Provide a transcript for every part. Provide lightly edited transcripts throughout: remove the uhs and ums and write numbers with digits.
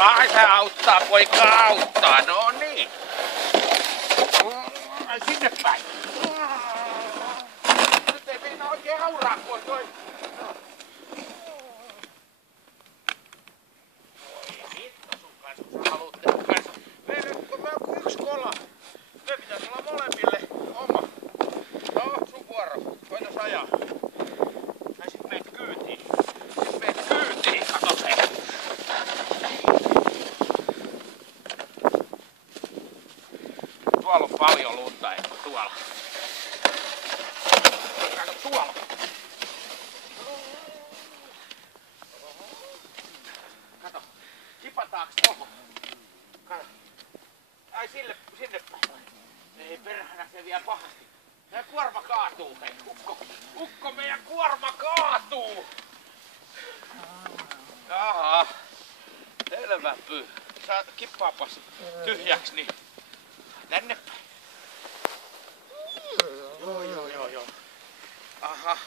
Ai se auttaa, poika auttaa. No niin. Ai sinne päin. Nyt ei meinaa oikein hauraa, kun toi. Voi hitto sun kanssa, kun sä haluut tehdä kanssa. Kun me on yksi kola. Me pitäis olla molemmille oma. No, sun vuoro. Koitas ajaa. Tai sit meet kyytiin. Kato se. Tuolla on paljon lunta, eikö tuolla? Kato tuolla. Kato, kipataaks tohon? Kato. Ai sinne päin. Ei perhana, se vie pahasti. Meidän kuorma kaatuu, hei. Ukko, meidän kuorma kaatuu! Jaha. Selvä pyy. Sä kippaapas tyhjäks, niin tänne päin. Joo. Aha.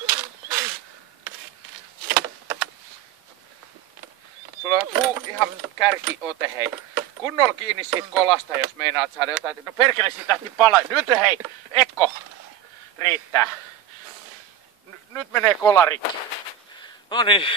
Sulla on ihan kärkiote, hei. Kunnolla kiinni siitä kolasta, jos meinaat saada jotain. No perkele, siitä lähti pala. Nyt hei, Ekko. Riittää. Nyt menee kola rikki. Noniin.